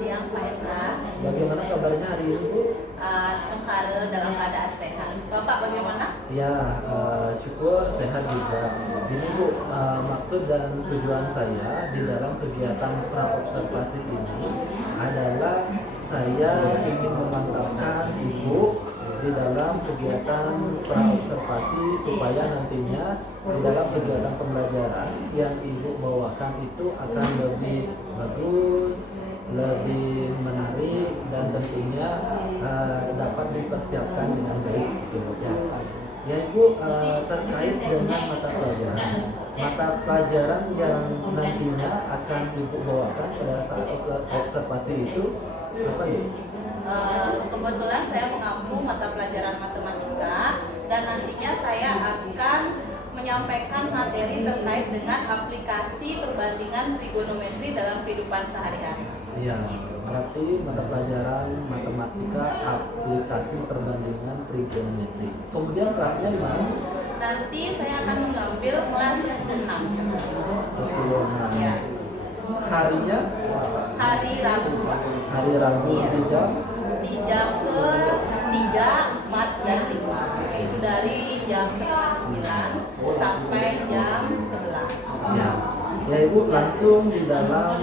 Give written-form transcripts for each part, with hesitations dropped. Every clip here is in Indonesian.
siang Pak Hendra. Bagaimana kabarnya hari ini, Bu? Sekarang dalam keadaan sehat. Bapak bagaimana? Ya, syukur sehat juga. Ini Bu, maksud dan tujuan saya di dalam kegiatan praobservasi ini adalah saya ingin memantapkan Ibu di dalam kegiatan praobservasi supaya nantinya di dalam kegiatan pembelajaran yang Ibu bawakan itu akan lebih bagus, lebih menarik, dan tentunya dapat dipersiapkan dengan baik gitu ya. Ya Ibu, terkait dengan mata pelajaran yang nantinya akan Ibu bawakan pada saat observasi itu apa Ibu? Kebetulan saya mengampu mata pelajaran matematika dan nantinya saya akan menyampaikan materi terkait dengan aplikasi perbandingan trigonometri dalam kehidupan sehari-hari. Iya, berarti mata pelajaran matematika aplikasi perbandingan trigonometri. Kemudian kelasnya di mana? Nanti saya akan mengambil kelas 6. 10. Ya. Harinya? Hari Rabu, Pak. Hari Rabu Iya. di jam? Di jam ke-3, 4, dan 5. Itu dari jam setengah 9 sampai jam 11. Ya. Ya Ibu, langsung di dalam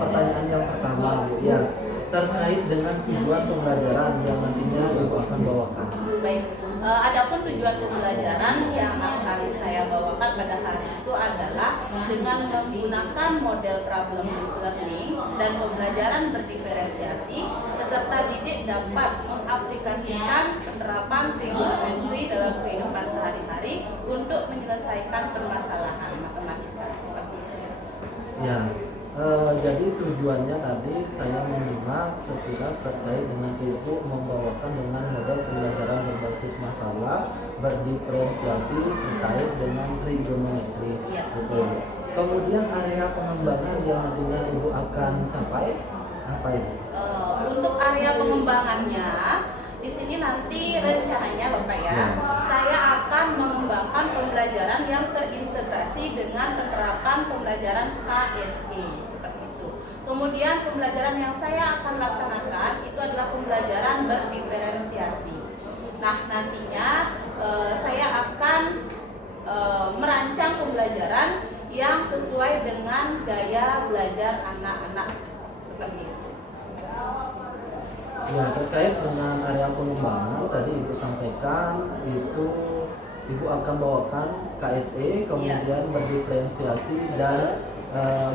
pertanyaan yang pertama Bu. Ya, terkait dengan tujuan pembelajaran yang nantinya Ibu akan bawakan. Baik, adapun tujuan pembelajaran yang akan saya bawakan pada hari itu adalah dengan menggunakan model problem based learning dan pembelajaran berdiferensiasi, peserta didik dapat mengaplikasikan penerapan trigonometri dalam kehidupan sehari-hari untuk menyelesaikan permasalahan matematika seperti itu. Ya, jadi tujuannya tadi saya menyimak sekilas terkait dengan Ibu membawakan dengan model pembelajaran berbasis masalah berdiferensiasi terkait dengan trigonometri. Ya. Betul. Kemudian area pengembangan yang nantinya Ibu akan capai apa itu? Untuk area pengembangannya di sini nanti rencananya Bapak ya, saya akan mengembangkan pembelajaran yang terintegrasi dengan penerapan pembelajaran KSE seperti itu. Kemudian pembelajaran yang saya akan laksanakan itu adalah pembelajaran berdiferensiasi. Nah, nantinya saya akan merancang pembelajaran yang sesuai dengan gaya belajar anak-anak seperti itu. Ya, terkait dengan area pengembangan tadi Ibu sampaikan itu Ibu akan bawakan KSE, kemudian berdiferensiasi dan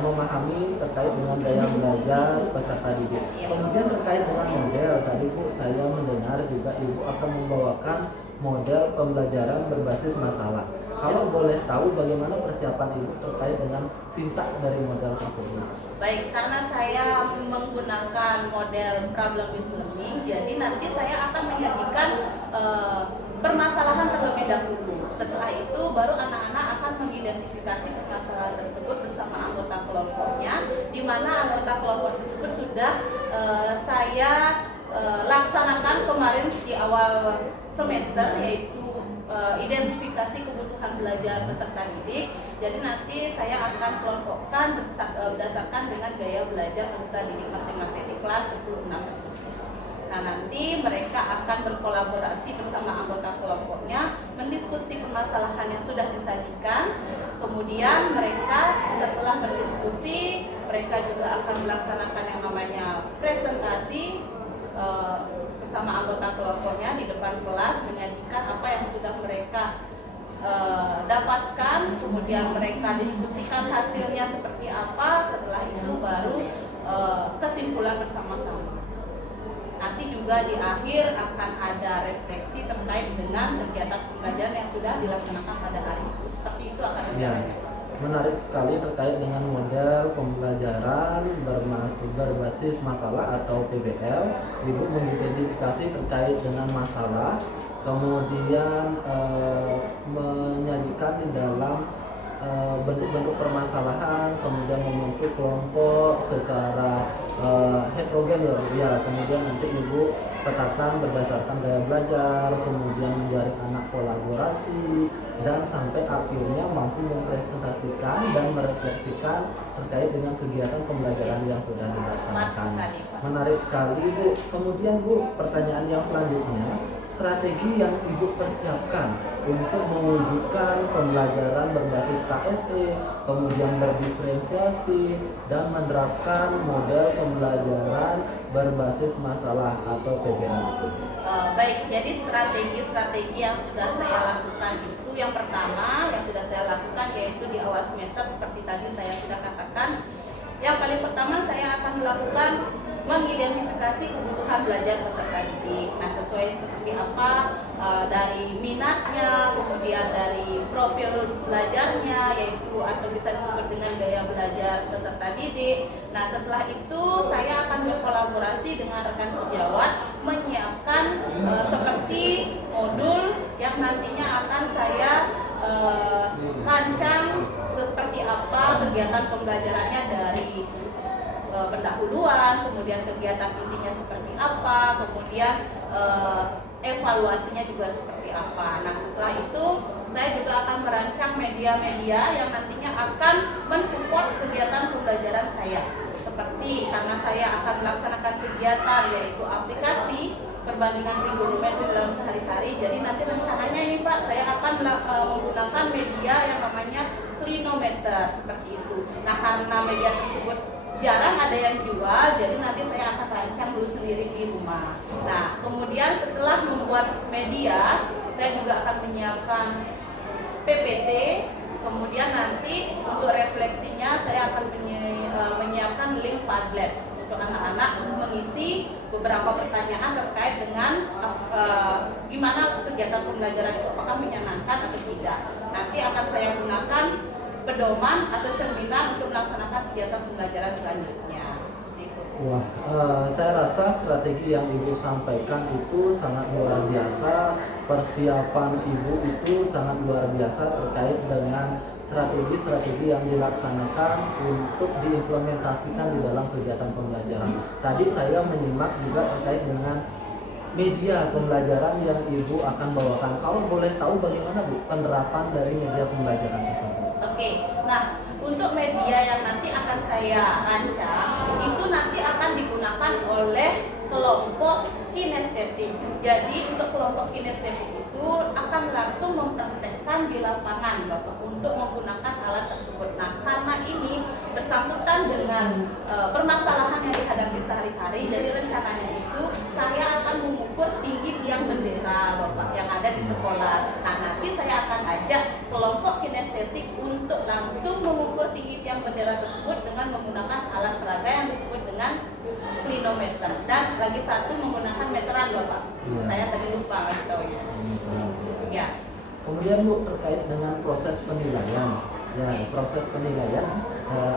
memahami terkait dengan gaya belajar peserta didik. Kemudian terkait dengan model tadi Bu, saya mendengar juga Ibu akan membawakan model pembelajaran berbasis masalah. Kalau boleh tahu bagaimana persiapan Ibu terkait dengan sintak dari model tersebut? Baik, karena saya menggunakan model problem based learning, jadi nanti saya akan menyajikan permasalahan terlebih dahulu. Setelah itu baru anak-anak akan mengidentifikasi permasalahan tersebut bersama anggota kelompoknya, di mana anggota kelompok tersebut sudah saya laksanakan kemarin di awal semester, yaitu identifikasi kebutuhan belajar peserta didik. Jadi nanti saya akan kelompokkan berdasarkan dengan gaya belajar peserta didik masing-masing di kelas 10-6 tersebut. Nah, nanti mereka akan berkolaborasi bersama anggota kelompoknya, mendiskusi permasalahan yang sudah disajikan. Kemudian mereka setelah berdiskusi, mereka juga akan melaksanakan yang namanya presentasi bersama anggota kelompoknya di depan kelas, menyajikan apa yang sudah mereka dapatkan, kemudian mereka diskusikan hasilnya seperti apa. Setelah itu baru kesimpulan bersama-sama. Nanti juga di akhir akan ada refleksi terkait dengan kegiatan pembelajaran yang sudah dilaksanakan pada hari itu. Seperti itu akan Ya, menarik sekali terkait dengan model pembelajaran berbasis masalah atau PBL. Ibu mengidentifikasi terkait dengan masalah, kemudian menyajikan di dalam bentuk-bentuk permasalahan, kemudian membentuk kelompok secara heterogen ya. Kemudian nanti Ibu petakan berdasarkan gaya belajar, kemudian menjaring anak kolaborasi, dan sampai akhirnya mampu mempresentasikan dan merefleksikan terkait dengan kegiatan pembelajaran yang sudah dilaksanakan. Menarik sekali Bu. Kemudian Bu, pertanyaan yang selanjutnya, strategi yang Ibu persiapkan untuk mewujudkan pembelajaran berbasis KSE, kemudian berdiferensiasi, dan menerapkan model pembelajaran berbasis masalah atau PBA. Baik, jadi strategi-strategi yang sudah saya lakukan itu, yang pertama yang sudah saya lakukan yaitu di awal semester seperti tadi saya sudah katakan, yang paling pertama saya akan melakukan mengidentifikasi kebutuhan belajar peserta didik. Nah, sesuai seperti apa dari minatnya, kemudian dari profil belajarnya, yaitu atau bisa disebut dengan gaya belajar peserta didik. Nah, setelah itu saya akan berkolaborasi dengan rekan sejawat menyiapkan seperti modul yang nantinya akan saya rancang seperti apa kegiatan pembelajarannya dari pendahuluan, kemudian kegiatan intinya seperti apa, kemudian evaluasinya juga seperti apa. Nah, setelah itu saya juga akan merancang media-media yang nantinya akan mensupport kegiatan pembelajaran saya. Seperti karena saya akan melaksanakan kegiatan yaitu aplikasi perbandingan trigonometri dalam sehari-hari, jadi nanti rencananya ini Pak, saya akan menggunakan media yang namanya klinometer seperti itu. Nah, karena media tersebut jarang ada yang jual, jadi nanti saya akan rancang dulu sendiri di rumah. Nah, kemudian setelah membuat media, saya juga akan menyiapkan PPT. Kemudian nanti untuk refleksinya saya akan menyiapkan link Padlet untuk anak-anak mengisi beberapa pertanyaan terkait dengan gimana kegiatan pembelajaran itu, apakah menyenangkan atau tidak. Nanti akan saya gunakan pedoman atau cerminan untuk melaksanakan kegiatan pembelajaran selanjutnya. Seperti itu. Wah, saya rasa strategi yang Ibu sampaikan itu sangat luar biasa. Persiapan Ibu itu sangat luar biasa terkait dengan strategi-strategi yang dilaksanakan untuk diimplementasikan di dalam kegiatan pembelajaran. Tadi saya menyimak juga terkait dengan media pembelajaran yang Ibu akan bawakan. Kalau boleh tahu bagaimana Bu penerapan dari media pembelajaran tersebut? Oke, nah untuk media yang nanti akan saya rancang itu nanti akan digunakan oleh kelompok kinestetik. Jadi untuk kelompok kinestetik itu akan langsung mempraktekkan di lapangan Bapak untuk menggunakan alat tersebut. Nah, karena ini bersangkutan dengan permasalahan yang dihadapi sehari-hari, jadi rencananya itu saya akan mengukur tinggi tiang bendera Bapak yang ada di sekolah. Nah, nanti saya akan ajak kelompok kinestetik untuk langsung mengukur tinggi tiang bendera tersebut dengan menggunakan alat peraga yang disebut dengan klinometer, dan lagi satu menggunakan meteran Bapak. Ya. Saya tadi lupa ngasih tahu ya. Ya. Kemudian Bu, terkait dengan proses penilaian, ya proses penilaian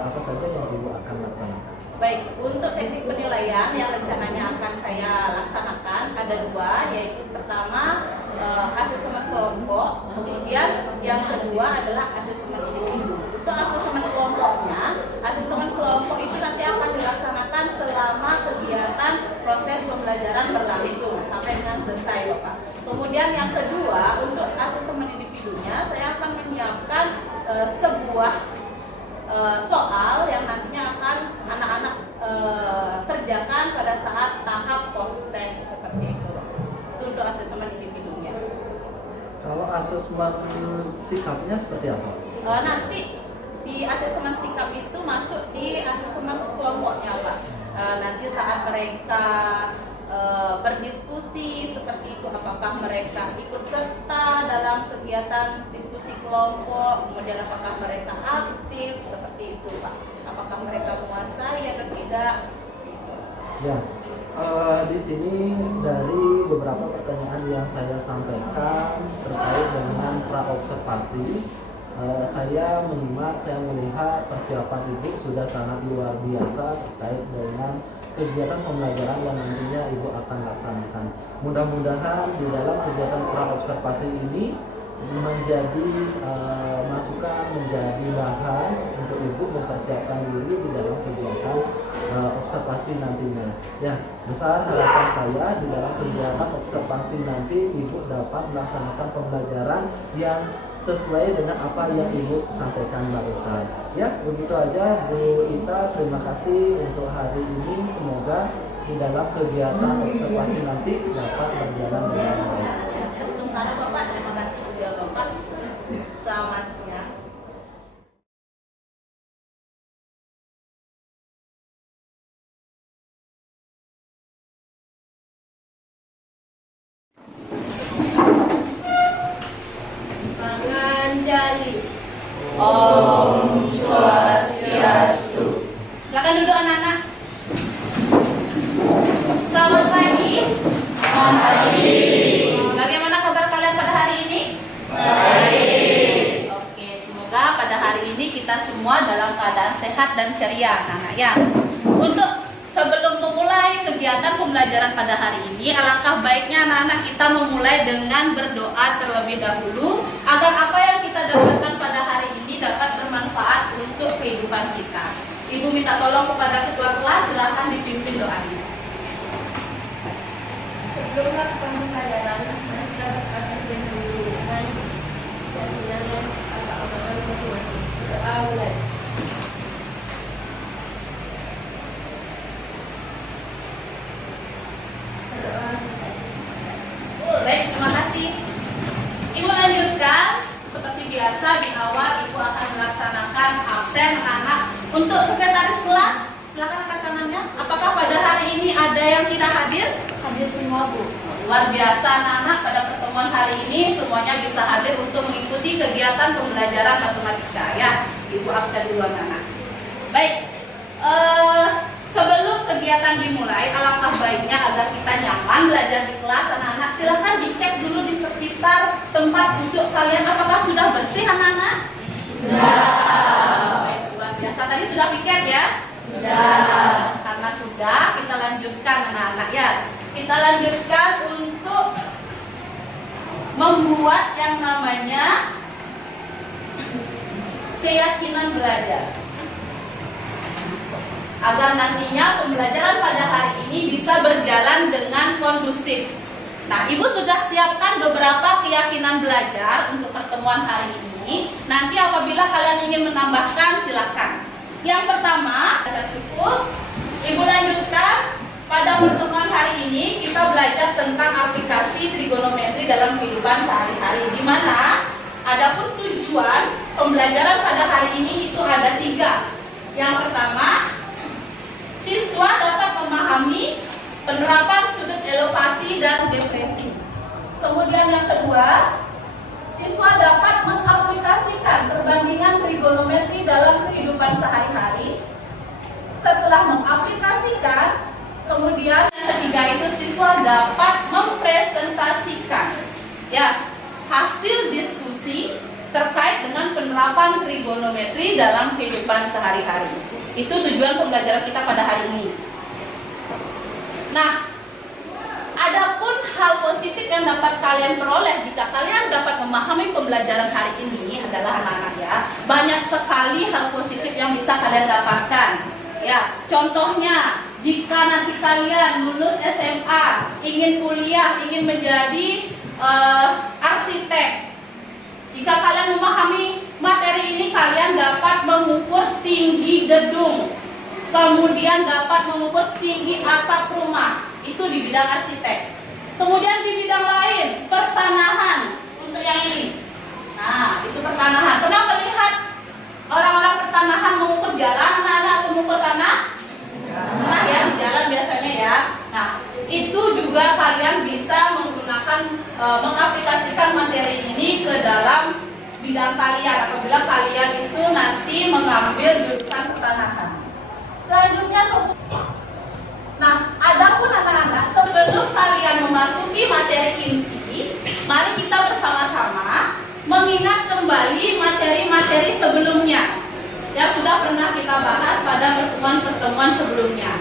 apa saja yang Ibu akan laksanakan? Baik, untuk teknik penilaian yang rencananya akan saya laksanakan ada dua, yaitu pertama asesmen kelompok, kemudian yang kedua adalah asesmen individu. Untuk asesmen kelompoknya, asesmen kelompok itu nanti akan dilaksanakan selama kegiatan proses pembelajaran berlangsung sampai dengan selesai Bapak. Kemudian yang kedua, untuk asesmen individunya saya akan menyiapkan sebuah soal yang nantinya akan anak-anak kerjakan pada saat tahap post test seperti itu. Itu untuk asesmen individunya. Kalau asesmen sikapnya seperti apa? Nanti di asesmen sikap itu masuk di asesmen kelompoknya Pak. Nanti saat mereka berdiskusi seperti itu, apakah mereka ikut serta dalam kegiatan diskusi kelompok, kemudian apakah mereka aktif seperti itu Pak, apakah mereka menguasai atau tidak. Ya, di sini dari beberapa pertanyaan yang saya sampaikan terkait dengan praobservasi, saya menyimak, saya melihat persiapan Ibu sudah sangat luar biasa terkait dengan kegiatan pembelajaran yang nantinya Ibu akan laksanakan. Mudah-mudahan di dalam kegiatan praobservasi ini menjadi masukan, menjadi bahan untuk Ibu mempersiapkan diri di dalam kegiatan observasi nantinya. Ya, besar harapan saya di dalam kegiatan observasi nanti Ibu dapat melaksanakan pembelajaran yang sesuai dengan apa yang Ibu sampaikan barusan. Ya, begitu aja Bu Ita. Terima kasih untuk hari ini. Semoga di dalam kegiatan observasi nanti dapat berjalan dengan baik. Sementara Bapak, terima kasih juga Bapak. Selamat siang. Tangan jali. Om Swastiastu. Silakan duduk anak-anak. Selamat pagi. Selamat pagi. Bagaimana kabar kalian pada hari ini? Baik. Oke, semoga pada hari ini kita semua dalam keadaan sehat dan ceria, anak-anak ya. Untuk sebelum memulai kegiatan pembelajaran pada hari ini, alangkah baiknya anak-anak kita memulai dengan berdoa terlebih dahulu agar apa yang kita dapatkan pada hari ini dapat bermanfaat untuk kehidupan kita. Ibu minta tolong kepada ketua kelas, silakan dipimpin doanya. Sebelum melakukan pembelajaran, kita akan dulu dengan jaminan agama masing-masing. Doa mulai. Berdoa selesai. Baik, terima kasih. Ibu lanjutkan. Seperti biasa di awal Ibu akan melaksanakan absen anak-anak. Untuk sekretaris kelas, silakan angkat tangannya. Apakah pada hari ini ada yang tidak hadir? Hadir semua Bu. Luar biasa anak-anak, pada pertemuan hari ini semuanya bisa hadir untuk mengikuti kegiatan pembelajaran matematika ya. Ibu absen dulu anak-anak. Baik. Sebelum kegiatan dimulai, alangkah baiknya agar kita nyaman belajar di kelas anak-anak, silakan dicek dulu di sekitar tempat duduk kalian apakah sudah bersih anak-anak? Sudah. Baik, luar biasa. Tadi sudah piket ya? Sudah. Karena sudah, kita lanjutkan anak-anak ya. Kita lanjutkan untuk membuat yang namanya keyakinan belajar, agar nantinya pembelajaran pada hari ini bisa berjalan dengan kondusif. Nah, Ibu sudah siapkan beberapa keyakinan belajar untuk pertemuan hari ini. Nanti apabila kalian ingin menambahkan, silakan. Yang pertama, saya cukup. Ibu lanjutkan. Pada pertemuan hari ini kita belajar tentang aplikasi trigonometri dalam kehidupan sehari-hari, di mana adapun tujuan pembelajaran pada hari ini itu ada 3. Yang pertama, siswa dapat memahami penerapan sudut elevasi dan depresi. Kemudian yang kedua, siswa dapat mengaplikasikan perbandingan trigonometri dalam kehidupan sehari-hari. Setelah mengaplikasikan, kemudian yang ketiga itu siswa dapat mempresentasikan ya hasil diskusi terkait dengan penerapan trigonometri dalam kehidupan sehari-hari. Itu tujuan pembelajaran kita pada hari ini. Nah, adapun hal positif yang dapat kalian peroleh jika kalian dapat memahami pembelajaran hari ini adalah anak-anak ya, banyak sekali hal positif yang bisa kalian dapatkan. Ya, contohnya jika nanti kalian lulus SMA, ingin kuliah, ingin menjadi arsitek, jika kalian memahami materi ini, kalian dapat mengukur tinggi gedung, kemudian dapat mengukur tinggi atap rumah. Itu di bidang arsitek. Kemudian di bidang lain, pertanahan, untuk yang ini. Nah, itu pertanahan. Pernah melihat orang-orang pertanahan mengukur jalan, anak-anak, atau mengukur tanah? Nah ya, di jalan biasanya ya. Nah, itu juga kalian bisa menggunakan, mengaplikasikan materi ini ke dalam bidang kalian apabila kalian itu nanti mengambil jurusan pertanahan. Selanjutnya, nah, adapun anak-anak, sebelum kalian memasuki materi inti, mari kita bersama-sama mengingat kembali materi-materi sebelumnya yang sudah pernah kita bahas pada pertemuan-pertemuan sebelumnya.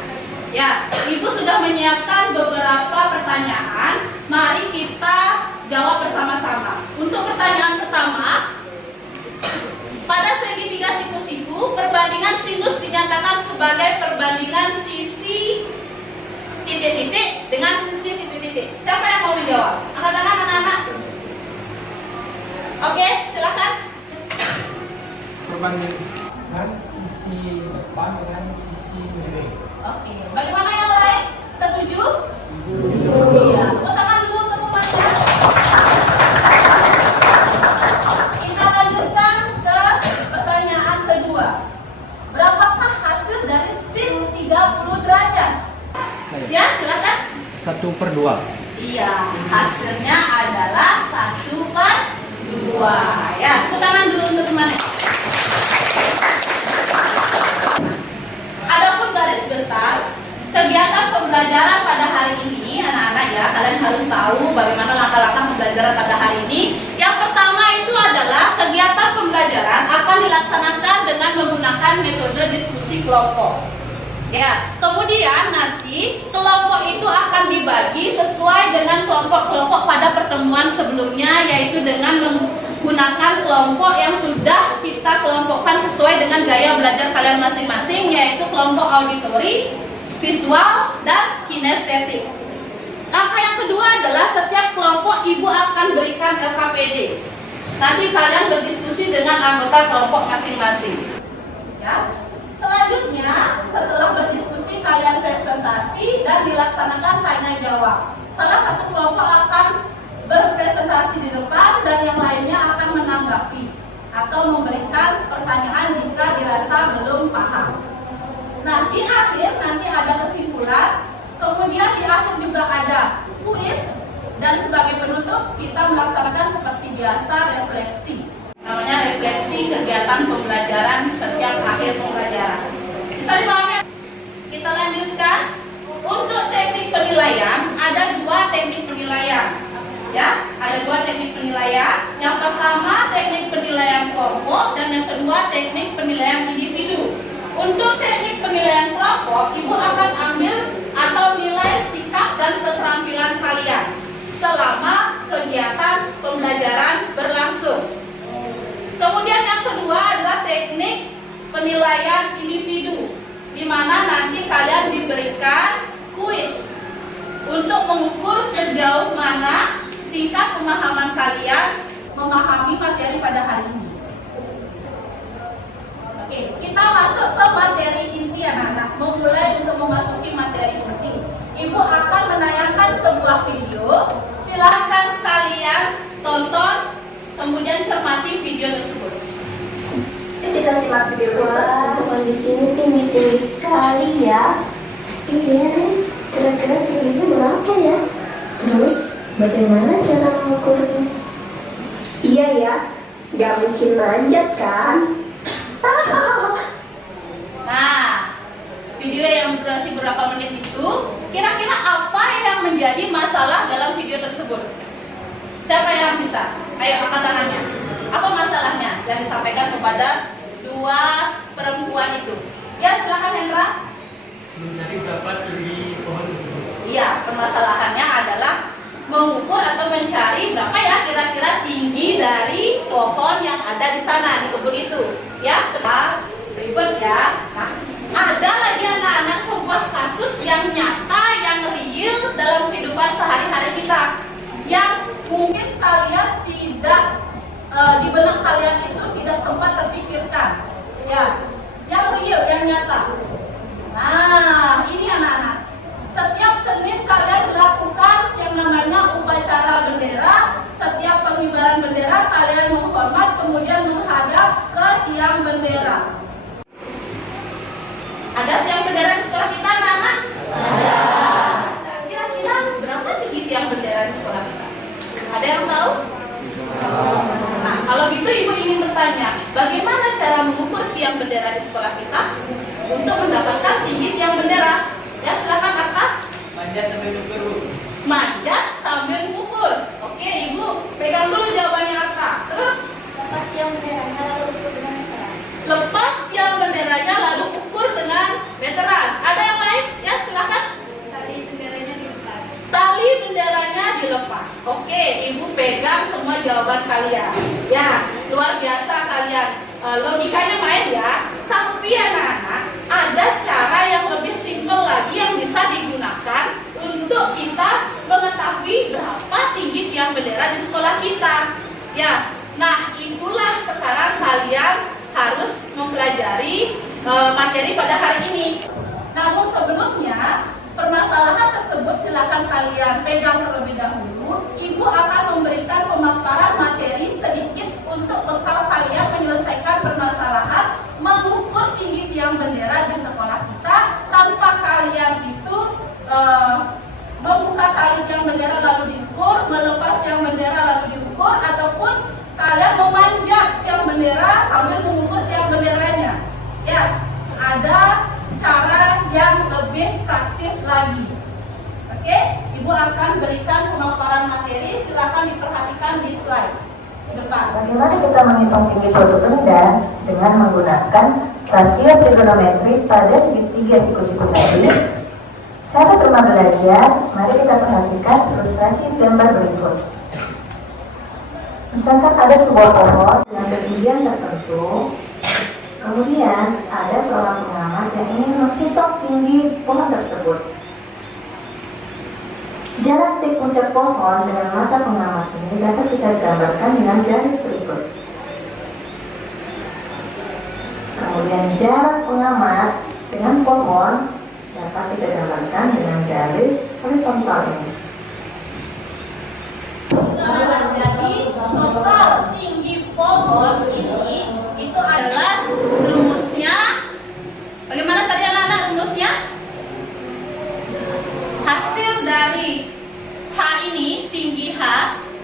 Ya, Ibu sudah menyiapkan beberapa pertanyaan. Mari kita jawab bersama-sama. Untuk pertanyaan pertama, pada segitiga siku-siku, perbandingan sinus dinyatakan sebagai perbandingan sisi titik-titik dengan sisi titik-titik. Siapa yang mau menjawab? Angkat tangan anak-anak. Oke, silakan. Perbandingan sisi depan dengan sisi miring. Oke, bagaimana yang lain? Setuju? Iya. Tepuk tangan dulu untuk temannya. Kita lanjutkan ke pertanyaan kedua. Berapakah hasil dari sin 30 derajat? Ya, silakan. 1/2. Iya, hasilnya adalah 1/2. Ya, tepuk tangan dulu untuk temannya. Adapun garis besar kegiatan pembelajaran pada hari ini, anak-anak ya, kalian harus tahu bagaimana langkah-langkah pembelajaran pada hari ini. Yang pertama itu adalah kegiatan pembelajaran akan dilaksanakan dengan menggunakan metode diskusi kelompok. Ya, kemudian nanti kelompok itu akan dibagi sesuai dengan kelompok-kelompok pada pertemuan sebelumnya, yaitu dengan menggunakan kelompok yang sudah kita kelompokkan sesuai dengan gaya belajar kalian masing-masing, yaitu kelompok auditori, visual, dan kinestetik. Langkah yang kedua adalah setiap kelompok ibu akan berikan LKPD. Nanti kalian berdiskusi dengan anggota kelompok masing-masing. Ya. Selanjutnya, setelah berdiskusi kalian presentasi dan dilaksanakan tanya jawab. Salah satu kelompok akan berpresentasi di depan dan yang lainnya akan menanggapi atau memberikan pertanyaan jika dirasa belum paham. Nah, di akhir nanti ada kesimpulan, kemudian di akhir juga ada kuis, dan sebagai penutup kita melaksanakan seperti biasa refleksi. Namanya refleksi kegiatan pembelajaran setiap akhir pembelajaran. Bisa dipahami? Kita lanjutkan. Untuk teknik penilaian ada 2 teknik penilaian. Ya, ada 2 teknik penilaian. Yang pertama teknik penilaian kelompok dan yang kedua teknik penilaian individu. Untuk teknik penilaian kelompok, ibu akan ambil atau nilai sikap dan keterampilan kalian selama kegiatan pembelajaran berlangsung. Kemudian yang kedua adalah teknik penilaian individu, di mana nanti kalian diberikan kuis untuk mengukur sejauh mana tingkat pemahaman kalian memahami materi pada hari ini. Oke, kita masuk ke materi inti anak-anak. Memulai untuk memasuki materi inti, ibu akan menayangkan sebuah video. Silahkan kalian tonton, kemudian cermati video tersebut. Kita simak video. Wah, kondisi ini tinggi-tinggi sekali ya. Iya, kira-kira tingginya berapa ya? Terus, bagaimana cara mengukurnya? Iya ya, gak mungkin manjat kan? Nah, video yang durasi berapa menit itu, kira-kira apa yang menjadi masalah dalam video tersebut? Siapa yang bisa? Ayo angkat tangannya. Apa masalahnya yang disampaikan kepada 2 perempuan itu? Ya, silakan Hendra. Mencari berapa tinggi pohon tersebut. Iya, permasalahannya adalah mengukur atau mencari berapa ya kira-kira tinggi dari pohon yang ada di sana di kebun itu. Ya, ribet ya. Nah, ada lagi anak-anak sebuah kasus yang nyata, yang real dalam kehidupan sehari-hari kita, yang mungkin kalian tidak di benak kalian itu tidak sempat terpikirkan. Ya, yang real, yang nyata. Nah, ini anak-anak. Setiap Senin kalian melakukan yang namanya upacara bendera. Setiap pengibaran bendera kalian menghormat kemudian menghadap ke tiang bendera. Ada tiang bendera di sekolah kita, anak-anak? Ada. Kira-kira berapa tinggi tiang bendera di sekolah kita? Ada yang tahu? Nah, kalau gitu ibu ingin bertanya, bagaimana cara mengukur tiang bendera di sekolah kita untuk mendapatkan tinggi tiang bendera? Ya, silakan Arta. Manjat sambil ukur, Bu. Manjat sambil mengukur. Oke, ibu pegang dulu jawabannya Arta. Terus Lepas tiang benderanya lalu ukur dengan meteran. lepas tiang benderanya lalu ukur dengan meteran. Ada yang lain? Ya, silakan. Tali benderanya dilepas. Tali benderanya dilepas. Oke, ibu pegang semua jawaban kalian. Ya, luar biasa kalian. Logikanya main ya. Tapi anak-anak, ada cara yang lebih simpel lagi yang bisa digunakan kalian pegang terlebih dahulu, Ibu akan memberikan pemaparan materi sedikit untuk bekal kalian menyelesaikan permasalahan mengukur tinggi tiang bendera di sekolah kita tanpa kalian itu membuka tali tiang bendera lalu diukur, melepas tiang bendera lalu diukur, ataupun kalian memanjat tiang bendera sambil mengukur tiang benderanya. Ya, ada cara yang lebih praktis lagi. Oke, Ibu akan berikan pemaparan materi, silakan diperhatikan di slide depan. Bagaimana kita menghitung tinggi suatu benda dengan menggunakan rasio trigonometri pada segitiga siku-siku tadi? Sahabat rumah belajar, mari kita perhatikan ilustrasi gambar berikut. Misalkan ada sebuah pohon dengan ketinggian tertentu, kemudian ada seorang pengamat yang ingin menghitung tinggi pohon tersebut. Jarak dari puncak pohon dengan mata pengamat ini dapat kita gambarkan dengan garis berikut. Kemudian jarak pengamat dengan pohon dapat kita gambarkan dengan garis horizontal ini. Jadi total tinggi pohon ini itu adalah rumusnya. Bagaimana tadi anak-anak rumusnya? Hasil dari H ini, tinggi H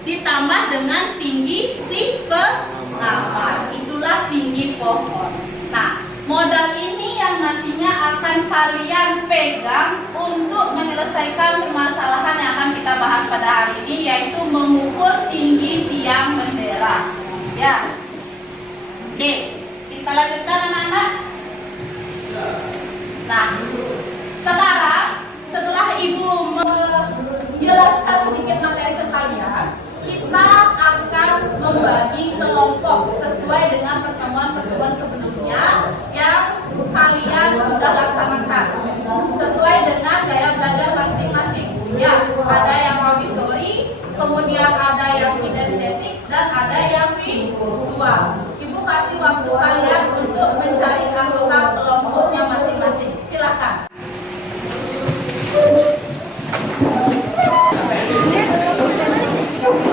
ditambah dengan tinggi si pengamat. Itulah tinggi pohon. Nah, modal ini yang nantinya akan kalian pegang untuk menyelesaikan permasalahan yang akan kita bahas pada hari ini, yaitu mengukur tinggi tiang bendera. Ya. Oke, kita lanjutkan anak-anak. Nah, sekarang setelah Ibu menjelaskan sedikit materi ke kalian, kita akan membagi kelompok sesuai dengan pertemuan-pertemuan sebelumnya yang kalian sudah laksanakan sesuai dengan gaya belajar masing-masing. Ya, ada yang auditori, kemudian ada yang kinestetik, dan ada yang visual. Ibu kasih waktu kalian untuk mencari anggota kelompoknya masing-masing. Silakan.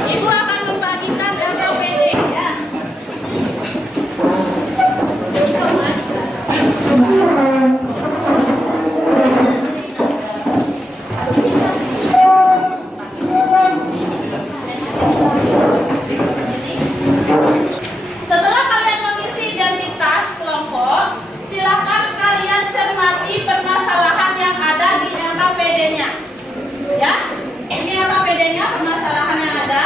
Ibu akan membagikan LKPD ya. Setelah kalian mengisi identitas kelompok, silakan kalian cermati permasalahan yang ada di LKPD-nya. Ya, ini LKPD-nya, permasalahan yang ada.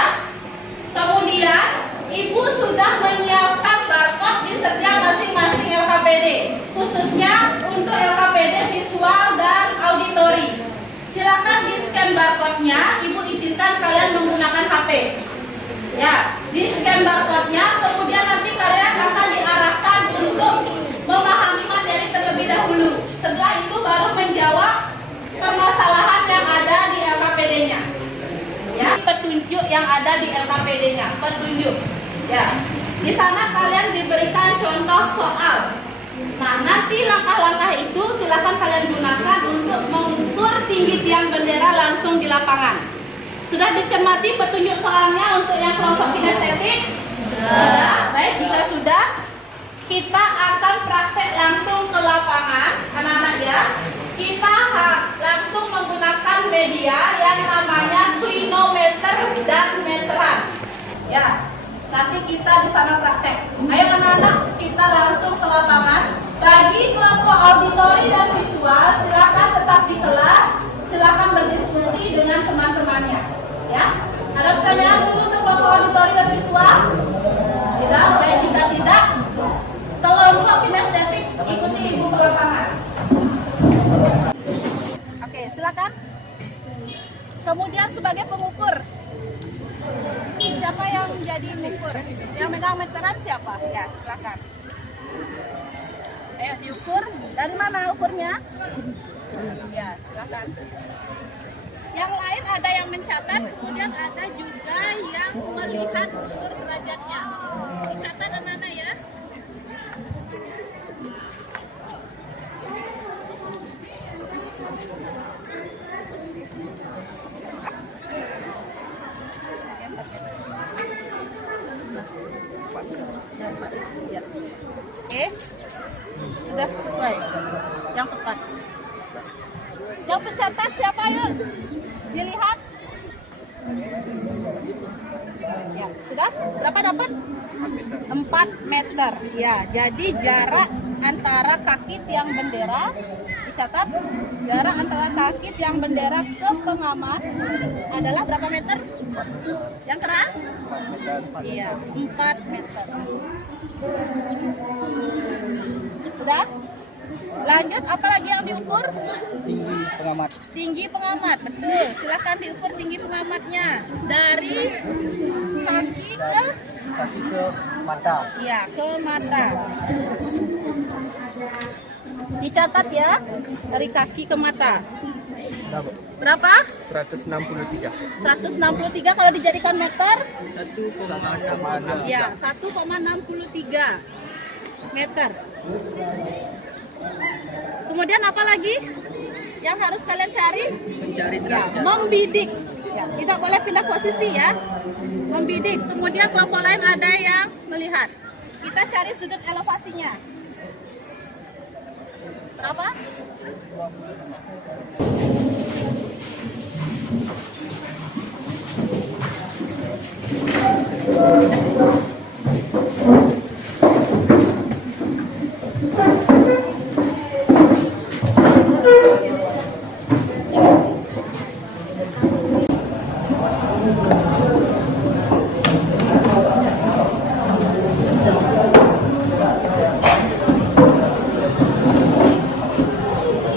Kemudian Ibu sudah menyiapkan barcode di setiap masing-masing LKPD, khususnya untuk LKPD visual dan auditori. Silakan di scan barcode-nya. Ibu izinkan kalian menggunakan HP. Ya, di scan barcode-nya, kemudian nanti kalian akan diarahkan untuk memahami materi terlebih dahulu. Setelah itu baru menjawab permasalahan yang ada di LKPD-nya. Ya, petunjuk yang ada di LKPD-nya, petunjuk. Ya, di sana kalian diberikan contoh soal. Nah, nanti langkah-langkah itu silakan kalian gunakan untuk mengukur tinggi tiang bendera langsung di lapangan. Sudah dicermati petunjuk soalnya untuk yang kelompok kinestetik? Sudah. Baik, jika sudah, kita akan praktek langsung ke lapangan, anak-anak ya. Kita langsung menggunakan media yang namanya klinometer dan meteran. Ya, nanti kita di sana praktek. Ayo anak-anak, kita langsung ke lapangan. Bagi kelompok auditori dan visual, silakan tetap di kelas. Silakan berdiskusi dengan teman-temannya. Ya, ada pertanyaan dulu untuk kelompok auditori dan visual? Tidak. Baik, jika tidak, kelompok kinestetik ikuti Ibu ke lapangan. Oke, silakan. Kemudian sebagai pengukur, siapa yang menjadi pengukur? Yang megang meteran siapa? Ya, silakan. Ayo diukur. Dari mana ukurnya? Ya, silakan. Yang lain ada yang mencatat, kemudian ada juga yang melihat unsur derajatnya. Dicatat anak-anak ya. Yang pencatat siapa yuk? Dilihat. Ya, sudah? Berapa dapat? 4 meter. Ya, jadi jarak antara kaki tiang bendera dicatat. Jarak antara kaki tiang bendera ke pengamat adalah berapa meter? Yang keras? Iya, 4 meter. Sudah? Lanjut, apa lagi yang diukur? Tinggi pengamat. Tinggi pengamat, betul. Silakan diukur tinggi pengamatnya dari kaki ke Mata. ya ke mata. Dicatat ya, dari kaki ke mata. Berapa? 163. 163 kalau dijadikan meter? 1,6. Ya, 1,63 meter. Kemudian apa lagi yang harus kalian cari? Mencari Ya, membidik. Ya, tidak boleh pindah posisi ya. Membidik. Kemudian kelompok lain ada yang melihat. Kita cari sudut elevasinya. Berapa?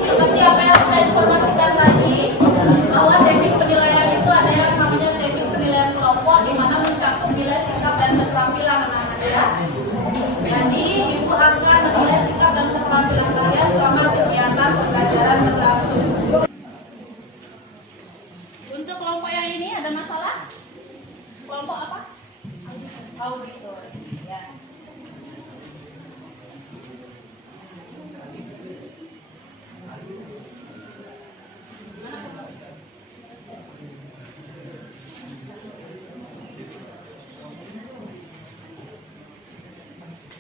Seperti apa yang sudah informasikan tadi, bahwa teknik penilaian itu ada yang namanya teknik penilaian kelompok, di mana mencakup nilai sikap dan keterampilan anak-anak ya. Jadi ibu akan menilai sikap dan keterampilan kalian selama kegiatan pembelajaran berlangsung. Untuk kelompok yang ini ada masalah? Kelompok apa? Auditori. Ya.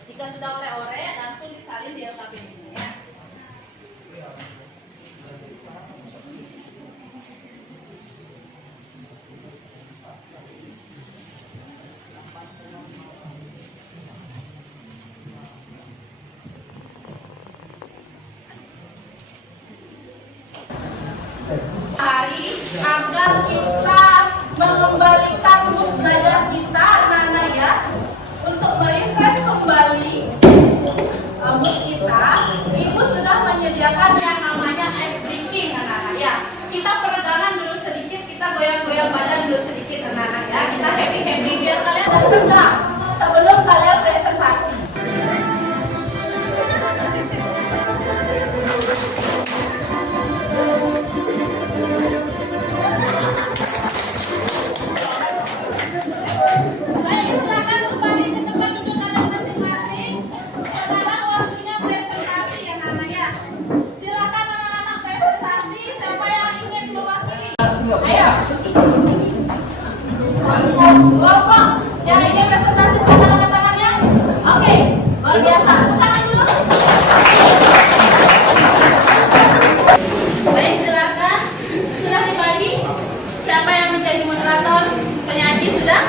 Jika sudah ore-ore, langsung disalin di LKP ini ya. Hari agar kita mengembalikan mood belajar kita anak-anak ya, untuk merefresh kembali mood kita, ibu sudah menyediakan yang namanya ice breaking anak-anak ya. Kita peregangan dulu sedikit, kita goyang-goyang badan dulu sedikit anak-anak ya. Kita happy-happy biar kalian tegang sebelum kalian presentasi. Baik, silakan kembali ke tempat duduk kalian masing-masing. Sekarang waktunya presentasi anak-anak ya. Silakan anak-anak presentasi. Siapa yang ingin mewakili? Ayo. Kelompok yang ingin presentasi silakan angkat tangannya. Oke, luar biasa. Tangan dulu. Baik, silakan. Sudah dibagi. Siapa yang menjadi moderator? Penyaji sudah?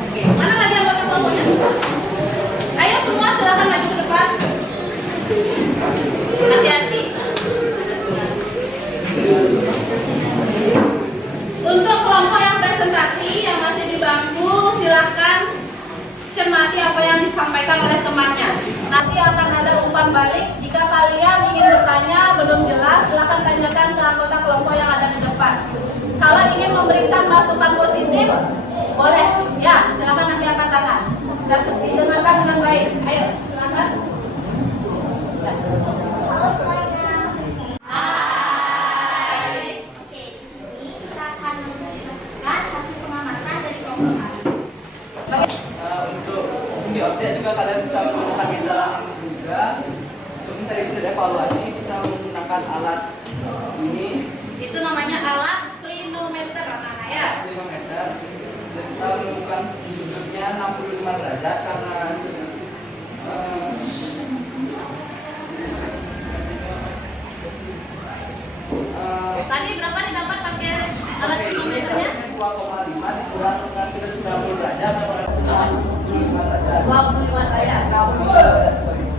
Oke, mana lagi anggota kelompoknya? Ayo semua silakan maju ke depan. Hati-hati. Untuk kelompok yang presentasi yang masih di bangku, silakan cermati apa yang disampaikan oleh temannya. Nanti akan ada umpan balik. Jika kalian ingin bertanya belum jelas, silakan tanyakan ke anggota kelompok yang ada di depan. Kalau ingin memberikan masukan positif, boleh. Ya, silakan nanti angkat tangan. Dan didengarkan dengan baik. Ayo, silakan. Ya. Halo semuanya. Hai. Oke, di sini kita akan mempresentasikan hasil pengamatan dari kelompok kami. Untuk di update juga kalian bisa menggunakan media langsung juga. Untuk mencari sudut evaluasi bisa menggunakan alat ini Itu namanya alat klinometer anak-anak ya. 5 meter dan kita menemukan sudutnya 65 derajat karena Tadi berapa didapat pakai alat trigonometernya? 2,5 dikurang dengan sudut 90 derajat sama 25 derajat. 25 derajat. 60 derajat, sorry.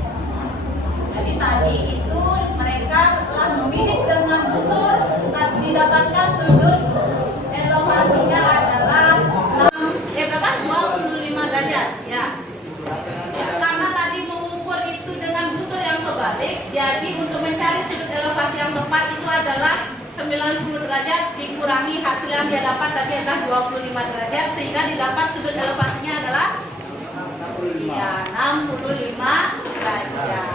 Jadi tadi itu mereka setelah membidik dengan busur didapatkan sudut elongasinya adalah 25 derajat ya. Karena tadi mengukur itu dengan busur yang terbalik, jadi untuk mencari sudut elevasi yang tepat itu adalah 90 derajat dikurangi hasil yang dia dapat tadi adalah 25 derajat, sehingga didapat sudut elevasinya adalah 65 derajat.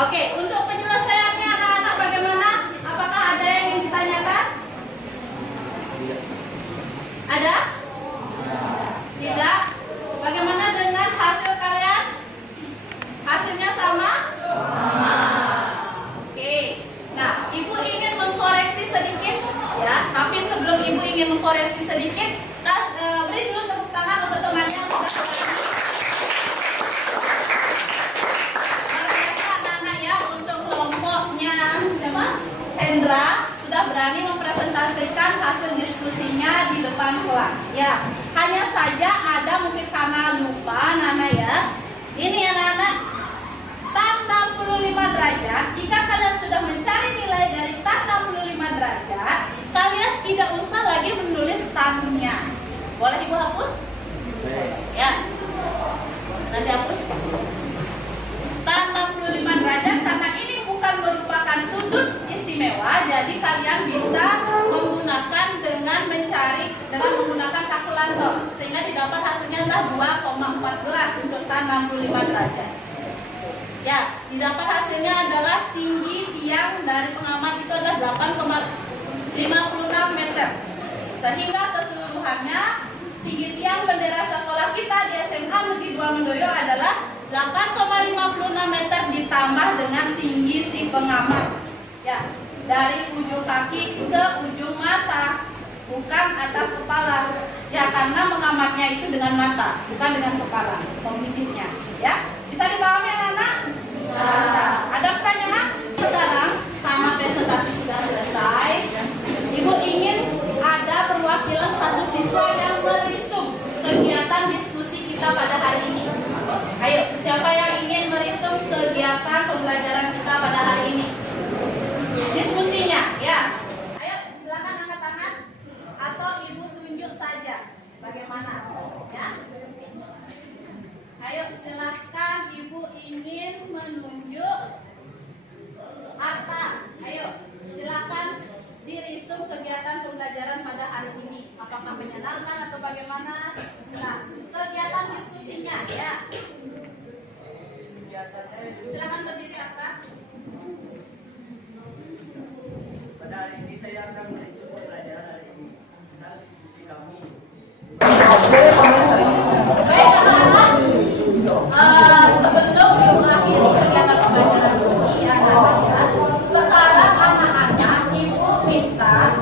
Oke, untuk penyelesaiannya anak-anak bagaimana? Apakah ada yang ingin ditanyakan? Ada? Tidak? Bagaimana dengan hasil kalian? Hasilnya sama? Sama. Oke. Nah, Ibu ingin mengkoreksi sedikit ya, tapi sebelum Ibu ingin mengkoreksi sedikit, beri dulu tepuk tangan untuk temannya yang sudah Hendra sudah berani mempresentasikan hasil diskusinya di depan kelas ya. Hanya saja ada mungkin karena lupa Nana ya. Ini anak-anak, tan 65 derajat, jika kalian sudah mencari nilai dari tan 65 derajat, kalian tidak usah lagi menulis tannya. Boleh Ibu hapus? Ya. Nanti hapus. Tan 65 derajat karena ini bukan merupakan sudut istimewa, jadi kalian bisa menggunakan dengan menggunakan kalkulator sehingga didapat hasilnya adalah 2,14 untuk tan 65 derajat. Ya, didapat hasilnya adalah tinggi tiang dari pengamat itu adalah 8,56 meter. Sehingga keseluruhannya tinggi tiang bendera sekolah kita di SMA Negeri 2 Mendoyo adalah 8,56 meter ditambah dengan tinggi si pengamat. Ya, dari ujung kaki ke ujung mata, bukan atas kepala. Ya, karena mengamatnya itu dengan mata, bukan dengan kepala, pembimbingnya. Ya, bisa dipahami anak-anak? Bisa. Ada pertanyaan? Sekarang karena presentasi sudah selesai, Ibu ingin ada perwakilan satu siswa yang merisum kegiatan diskusi kita pada hari ini. Ayo, siapa yang ingin merisum kegiatan pembelajaran kita pada hari ini? Diskusinya, ya. Ayo, silakan angkat tangan atau Ibu tunjuk saja bagaimana, ya. Ayo, silakan Ibu ingin menunjuk Arta. Ayo, silakan dirisum kegiatan pembelajaran pada hari ini. Apakah menyenangkan atau bagaimana? Nah, kegiatan diskusinya, ya. Silakan berdiri Arta. Pada hari ini saya akan merisum pelajaran hari ini tentang diskusi kami. Baik anak-anak, sebelum Ibu akhiri kegiatan pembelajaran ini ya anak-anak, sekarang anak-anak Ibu minta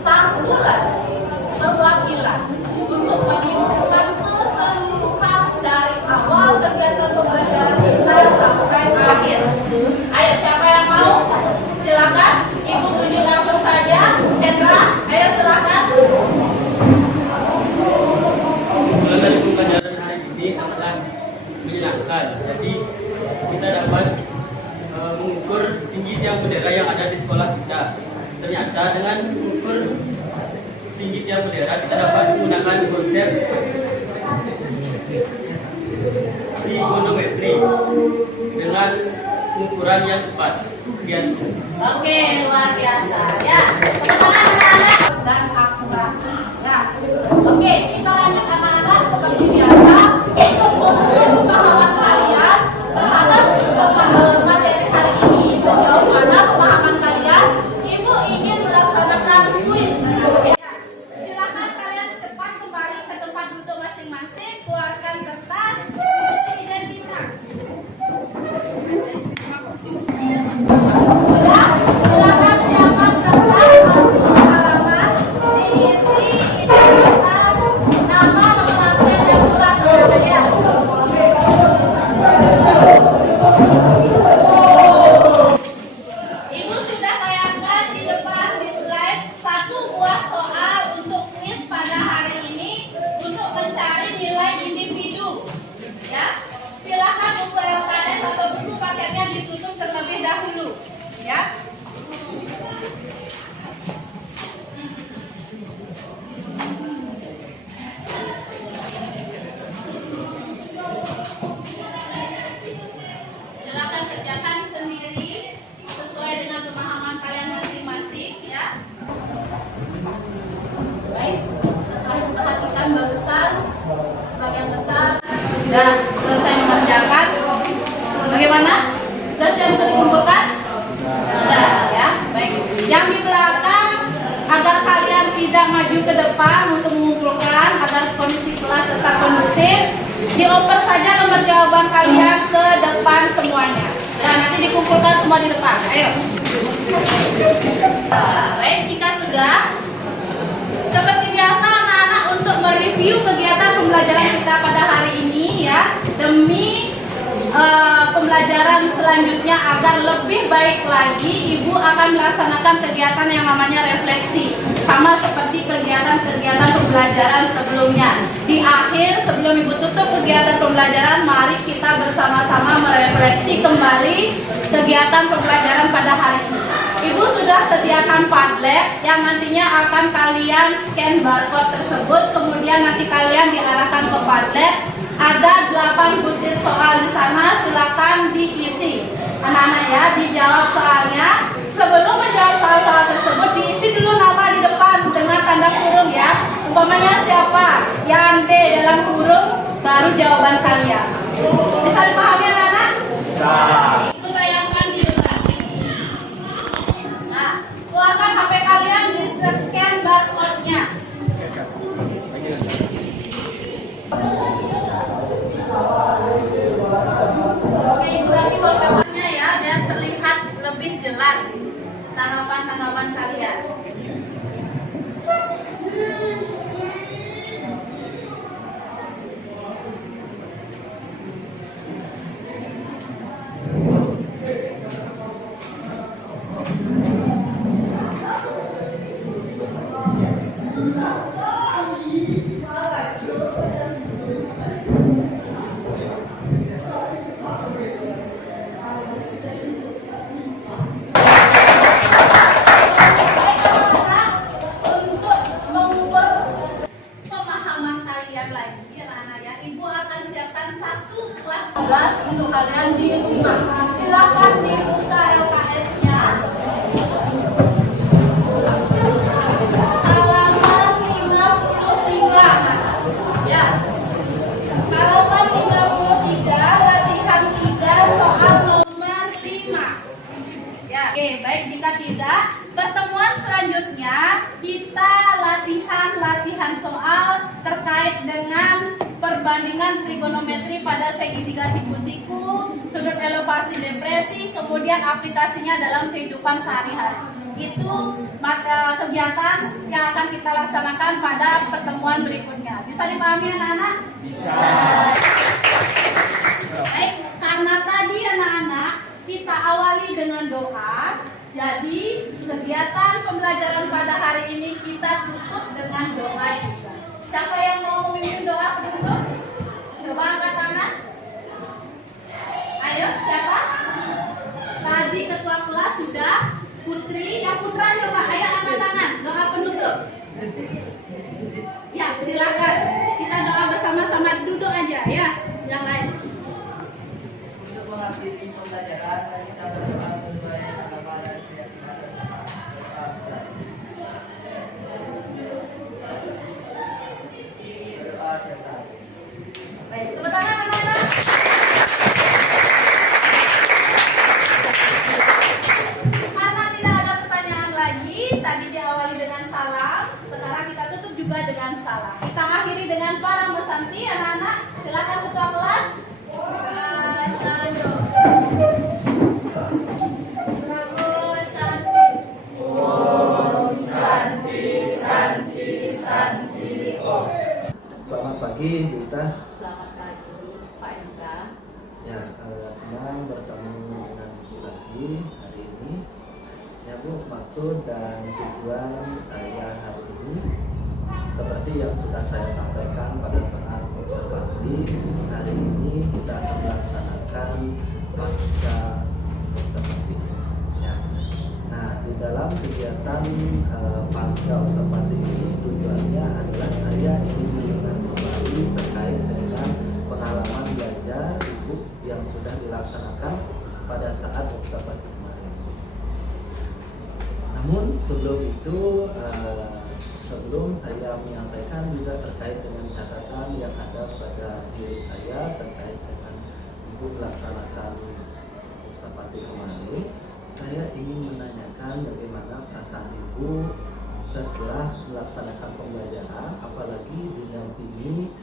satu lagi perwakilan untuk menyimpulkan keseluruhan dari awal kegiatan pembelajaran kita sampai akhir. Ayo, siapa yang mau? Silakan, Ibu tunjuk langsung saja. Hendra, ayo silakan. Kesimpulan dari pembelajaran hari ini sangatlah menyenangkan. Jadi kita dapat mengukur tinggi tiang bendera yang ada di sekolah kita. Ternyata dengan mengukur tinggi tiang bendera kita dapat menggunakan konsep trigonometri dengan ukuran yang tepat. Sekian. Oke, luar biasa. Ya, teman-teman anak-anak dan akurat. Ya, oke, kita lanjut anak-anak seperti biasa untuk mengukur pemahaman kalian terhadap materi hari ini. Sejauh mana pemahaman kalian? Ibu ingin melaksanakan kuis. Ya, silakan kalian cepat kembali ke tempat duduk masing-masing. Keluarkan kertas, identitas. Silakan siapkan kertas, kartu halaman, diisi identitas sudah selesai mengerjakan? Bagaimana? Sudah siap untuk dikumpulkan? Sudah ya, baik. Yang di belakang, agar kalian tidak maju ke depan untuk mengumpulkan, agar kondisi kelas tetap kondusif, dioper saja nomor jawaban kalian ke depan semuanya. Dan nanti dikumpulkan semua di depan. Ayo. Baik, jika sudah, seperti biasa anak-anak untuk mereview kegiatan pembelajaran kita pada hari ini ya, demi pembelajaran selanjutnya agar lebih baik lagi, Ibu akan melaksanakan kegiatan yang namanya refleksi, sama seperti kegiatan-kegiatan pembelajaran sebelumnya. Di akhir, sebelum Ibu tutup kegiatan pembelajaran, mari kita bersama-sama merefleksi kembali kegiatan pembelajaran pada hari ini. Ibu sudah sediakan Padlet yang nantinya akan kalian scan barcode tersebut, kemudian nanti kalian diarahkan ke Padlet. Ada 8 butir soal di sana, silakan diisi. Anak-anak ya, dijawab soalnya. Sebelum menjawab soal-soal tersebut, diisi dulu nama di depan dengan tanda kurung ya. Umpamanya siapa yang D dalam kurung, baru jawaban kalian. Bisa dipahami anak-anak? Bisa. Itu tayangkan di depan. Nah, keluarkan HP kalian, di scan barcode-nya. Oke, Ibu lagi wallpapernya ya, biar terlihat lebih jelas tanggapan-tanggapan kalian. Untuk kalian di rumah, silakan dibuka LKS-nya. Halaman 53. Ya. Halaman 53, latihan 3 soal nomor 5. Ya, oke, baik, jika tidak, pertemuan selanjutnya kita latihan soal terkait dengan perbandingan trigonometri pada segitiga siku-siku, sudut elevasi depresi, kemudian aplikasinya dalam kehidupan sehari-hari. Itu kegiatan yang akan kita laksanakan pada pertemuan berikutnya. Bisa dipahami anak-anak? Bisa. Baik, karena tadi anak-anak kita awali dengan doa, jadi kegiatan pembelajaran pada hari ini kita tutup dengan doa juga. Siapa yang mau memimpin doa penutup? Coba angkat tangan. Ayo, siapa? Tadi ketua kelas sudah, Putri. Yang Putra coba, ayo angkat tangan. Doa penutup. Ya, silakan. Kita doa bersama-sama, duduk aja ya. Yang lain. Untuk mengakhiri pembelajaran, kita berdoa sesuai agama dan keyakinan. Baik, tepuk tangan anak-anak. Karena tidak ada pertanyaan lagi, tadi diawali dengan salam, sekarang kita tutup juga dengan salam. Kita akhiri dengan para mesanti, anak-anak. Silakan ketua kelas. Selamat pagi, Bu Ita. Selamat pagi, Pak Hendra. Ya, senang bertemu dengan Ibu lagi hari ini. Ya Bu, maksud dan tujuan saya hari ini seperti yang sudah saya sampaikan pada saat observasi, hari ini kita akan melaksanakan pasca observasi. Ya. Nah, di dalam kegiatan pasca observasi ini tujuannya adalah saya ingin mengingat kembali terkait dengan pengalaman belajar Ibu yang sudah dilaksanakan pada saat observasi kemarin. Namun Sebelum itu, sebelum saya menyampaikan juga terkait dengan catatan yang ada pada diri saya terkait dengan Ibu melaksanakan observasi kemarin, saya ingin menanyakan bagaimana perasaan Ibu setelah melaksanakan pembelajaran, apalagi didampingi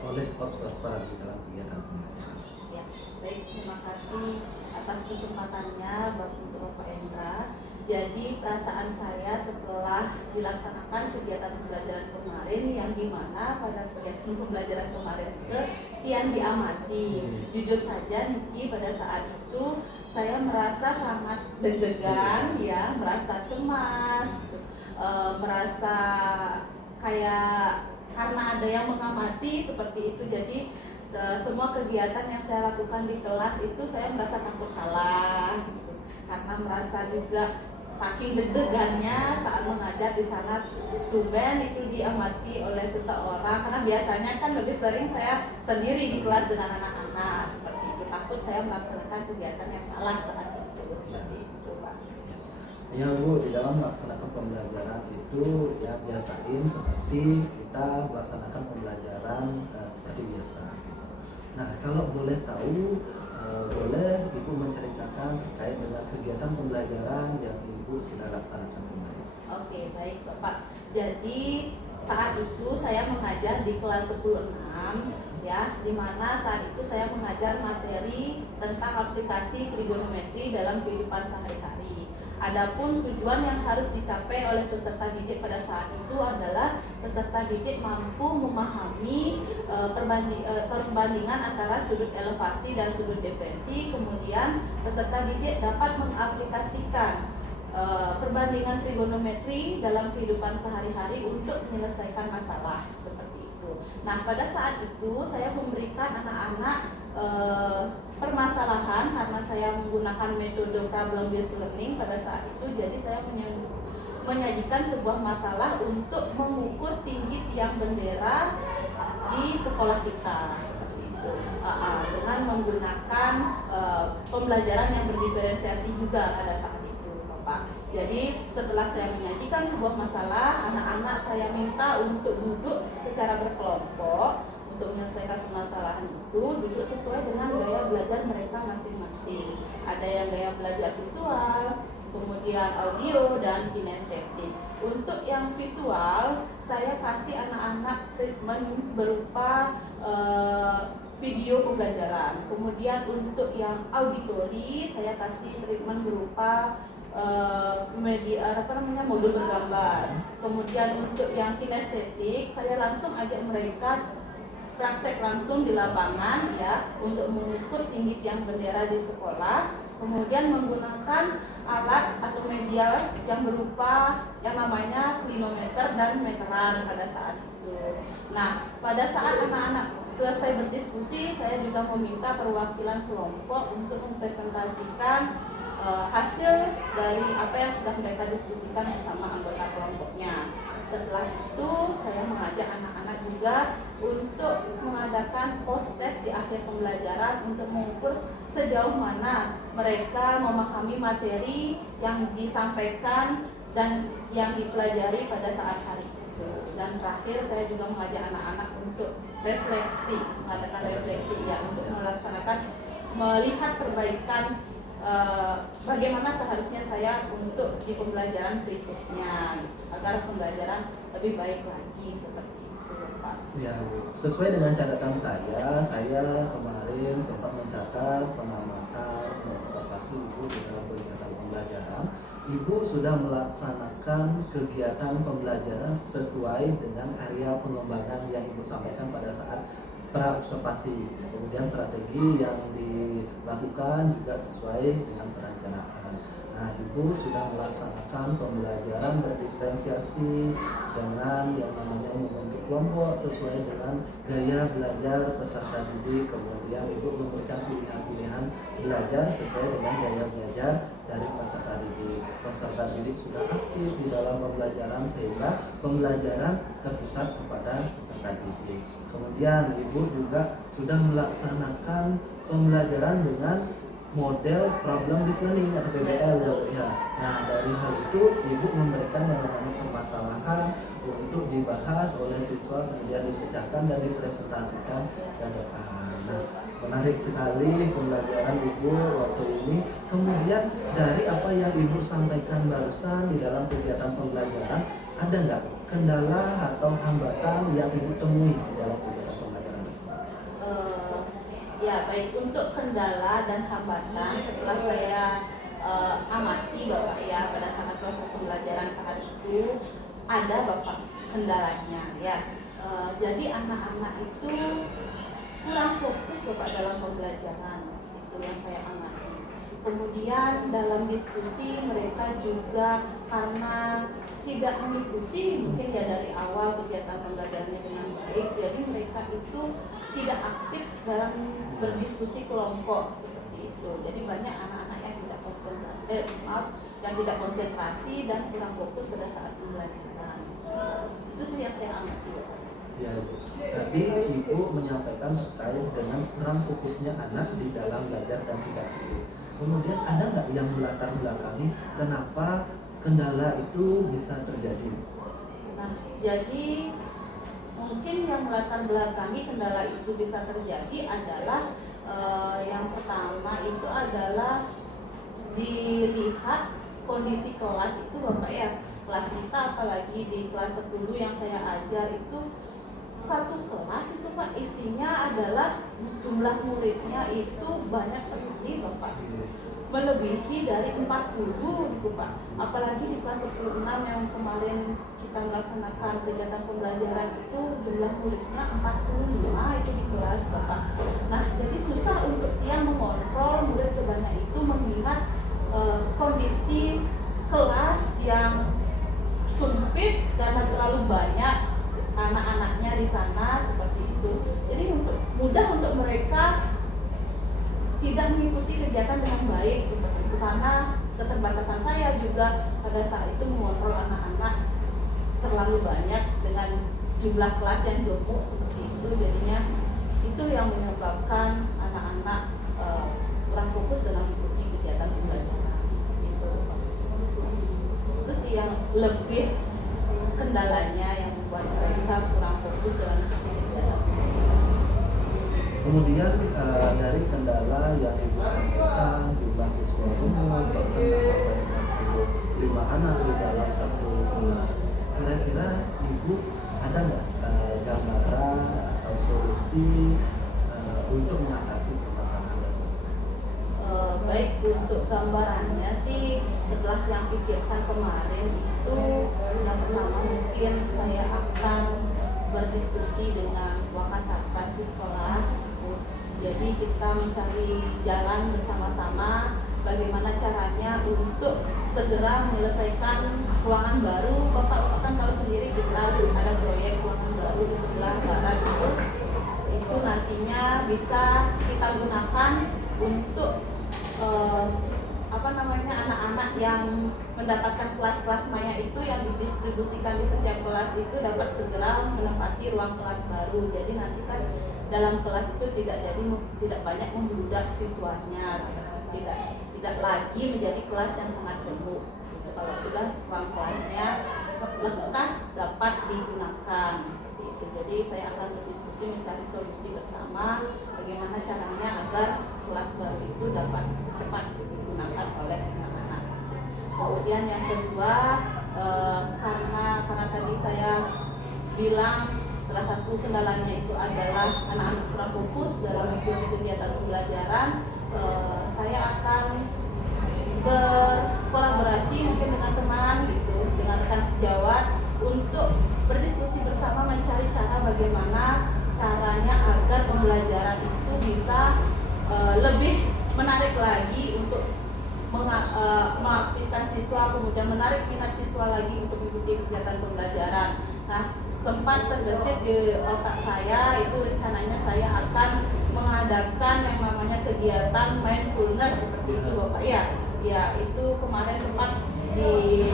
oleh observer di dalam kegiatan pembelajaran. Ya, baik, terima kasih atas kesempatannya Bapak Endra. Jadi perasaan saya setelah dilaksanakan kegiatan pembelajaran kemarin, yang dimana pada kegiatan pembelajaran kemarin itu yang diamati, jujur saja Niki, pada saat itu saya merasa sangat deg-degan, ya, merasa cemas, merasa kayak karena ada yang mengamati seperti itu. Jadi semua kegiatan yang saya lakukan di kelas itu saya merasa takut salah gitu. Karena merasa juga saking deg-degannya saat mengajar di sana, tumben itu diamati oleh seseorang, karena biasanya kan lebih sering saya sendiri di kelas dengan anak-anak seperti itu, takut saya melaksanakan kegiatan yang salah saat itu, seperti itu Pak. Ya Bu, di dalam melaksanakan pembelajaran itu ya biasain seperti kita melaksanakan pembelajaran seperti biasa. Nah, kalau boleh tahu, boleh Ibu menceritakan terkait dengan kegiatan pembelajaran yang Ibu sudah laksanakan kemarin. Oke, baik Bapak. Jadi saat itu saya mengajar di kelas 10-6, ya, di mana saat itu saya mengajar materi tentang aplikasi trigonometri dalam kehidupan sehari-hari. Adapun tujuan yang harus dicapai oleh peserta didik pada saat itu adalah peserta didik mampu memahami perbandingan antara sudut elevasi dan sudut depresi. Kemudian peserta didik dapat mengaplikasikan perbandingan trigonometri dalam kehidupan sehari-hari untuk menyelesaikan masalah seperti itu. Nah, pada saat itu saya memberikan anak-anak permasalahan karena saya menggunakan metode problem based learning pada saat itu. Jadi saya menyajikan sebuah masalah untuk mengukur tinggi tiang bendera di sekolah kita seperti itu, dengan menggunakan pembelajaran yang berdiferensiasi juga pada saat itu Bapak. Jadi setelah saya menyajikan sebuah masalah, anak-anak saya minta untuk duduk secara berkelompok untuk menyelesaikan permasalahan itu, duduk sesuai dengan gaya belajar mereka masing-masing. Ada yang gaya belajar visual, kemudian audio, dan kinestetik. Untuk yang visual, saya kasih anak-anak treatment berupa video pembelajaran. Kemudian untuk yang auditory, saya kasih treatment berupa modul bergambar. Kemudian untuk yang kinestetik, saya langsung ajak mereka praktek langsung di lapangan, ya, untuk mengukur tinggi tiang bendera di sekolah. Kemudian menggunakan alat atau media yang berupa yang namanya klinometer dan meteran pada saat itu. Nah, pada saat anak-anak selesai berdiskusi, saya juga meminta perwakilan kelompok untuk mempresentasikan hasil dari apa yang sudah mereka diskusikan bersama anggota kelompoknya. Setelah itu saya mengajak anak-anak juga untuk mengadakan post test di akhir pembelajaran untuk mengukur sejauh mana mereka memahami materi yang disampaikan dan yang dipelajari pada saat hari itu. Dan terakhir saya juga mengajak anak-anak untuk mengadakan refleksi, ya, untuk melihat perbaikan bagaimana seharusnya saya untuk di pembelajaran berikutnya agar pembelajaran lebih baik lagi seperti itu Pak. Ya Bu, sesuai dengan catatan saya kemarin sempat mencatat pengamatan observasi Ibu di dalam kegiatan pembelajaran. Ibu sudah melaksanakan kegiatan pembelajaran sesuai dengan area pengembangan yang Ibu sampaikan pada saat pra-observasi. Kemudian strategi yang dilakukan juga sesuai dengan perencanaan. Nah, Ibu sudah melaksanakan pembelajaran berdiferensiasi dengan yang namanya membentuk kelompok sesuai dengan gaya belajar peserta didik. Kemudian Ibu memberikan pilihan-pilihan belajar sesuai dengan gaya belajar dari peserta didik. Peserta didik sudah aktif di dalam pembelajaran sehingga pembelajaran terpusat kepada peserta didik. Kemudian Ibu juga sudah melaksanakan pembelajaran dengan model problem listening atau PBL ya. Nah dari hal itu ibu memberikan yang namanya permasalahan untuk dibahas oleh siswa, kemudian dipecahkan dan dipresentasikan ke depan. Nah menarik sekali pembelajaran ibu waktu ini. Kemudian dari apa yang ibu sampaikan barusan di dalam kegiatan pembelajaran, ada nggak kendala atau hambatan yang ibu temui di dalam kegiatan pembelajaran tersebut? Ya baik, untuk kendala dan hambatan setelah saya amati Bapak ya pada saat proses pembelajaran saat itu ada Bapak kendalanya ya. Jadi anak-anak itu kurang fokus Bapak dalam pembelajaran, itu yang saya amati. Kemudian dalam diskusi mereka juga karena tidak mengikuti mungkin ya dari awal kegiatan pembelajarannya dengan baik, jadi mereka itu tidak aktif dalam berdiskusi kelompok seperti itu. Jadi banyak anak-anak yang tidak konsentrasi dan kurang fokus pada saat pembelajaran. Itu sih yang saya amati. Ya, tadi ibu menyampaikan terkait dengan kurang fokusnya anak di dalam belajar dan tidak aktif. Kemudian ada nggak yang melatar belakangi kenapa kendala itu bisa terjadi? Nah, jadi mungkin yang melatar belakangi kendala itu bisa terjadi adalah yang pertama itu adalah dilihat kondisi kelas itu Bapak ya. Kelas kita apalagi di kelas 10 yang saya ajar itu satu kelas itu Pak isinya adalah jumlah muridnya itu banyak sekali Bapak, melebihi dari 40 gitu Pak. Apalagi di kelas 10-6 yang kemarin kita melaksanakan kegiatan pembelajaran itu jumlah muridnya 45 itu di kelas Bapak. Nah jadi susah untuk dia mengontrol murid sebanyak itu mengingat kondisi kelas yang sempit karena terlalu banyak anak-anaknya di sana seperti itu. Jadi mudah untuk mereka tidak mengikuti kegiatan dengan baik seperti itu karena keterbatasan saya juga pada saat itu mengontrol anak-anak terlalu banyak dengan jumlah kelas yang gemuk seperti itu. Jadinya itu yang menyebabkan anak-anak kurang fokus dalam mengikuti kegiatan pembelajaran. Itu sih yang lebih kendalanya yang membuat mereka kurang fokus dalam kegiatan. Kemudian dari kendala yang ibu sampaikan jumlah siswa umum bertambah sampai 65 anak di dalam satu kelas. Kira-kira ibu ada nggak gambaran atau solusi untuk mengatasi permasalahan tersebut? Baik, untuk gambarannya sih setelah yang pikirkan kemarin itu yang pertama mungkin saya akan berdiskusi dengan Wakasatpas di sekolah. Jadi kita mencari jalan bersama-sama bagaimana caranya untuk segera menyelesaikan ruangan baru. Bapak kan tahu sendiri kita ada proyek ruangan baru di sebelah barat itu nantinya bisa kita gunakan untuk anak-anak yang mendapatkan kelas-kelas maya itu yang didistribusikan di setiap kelas itu dapat segera menempati ruang kelas baru. Jadi nanti kan dalam kelas itu tidak banyak membludak siswanya, tidak lagi menjadi kelas yang sangat gemuk. Kalau sudah ruang kelasnya lekas dapat digunakan seperti itu. Jadi saya akan berdiskusi mencari solusi bersama bagaimana caranya agar kelas baru itu dapat cepat digunakan oleh anak-anak. Kemudian yang kedua karena tadi saya bilang salah satu kendalanya itu adalah anak-anak kurang fokus dalam mengikuti kegiatan pembelajaran, saya akan berkolaborasi mungkin dengan teman gitu, dengan rekan sejawat untuk berdiskusi bersama mencari cara bagaimana caranya agar pembelajaran itu bisa lebih menarik lagi untuk mengaktifkan siswa, kemudian menarik minat siswa lagi untuk mengikuti kegiatan pembelajaran. Nah, sempat terbesit di otak saya itu rencananya saya akan mengadakan yang namanya kegiatan mindfulness seperti itu Bapak ya. Ya itu kemarin sempat di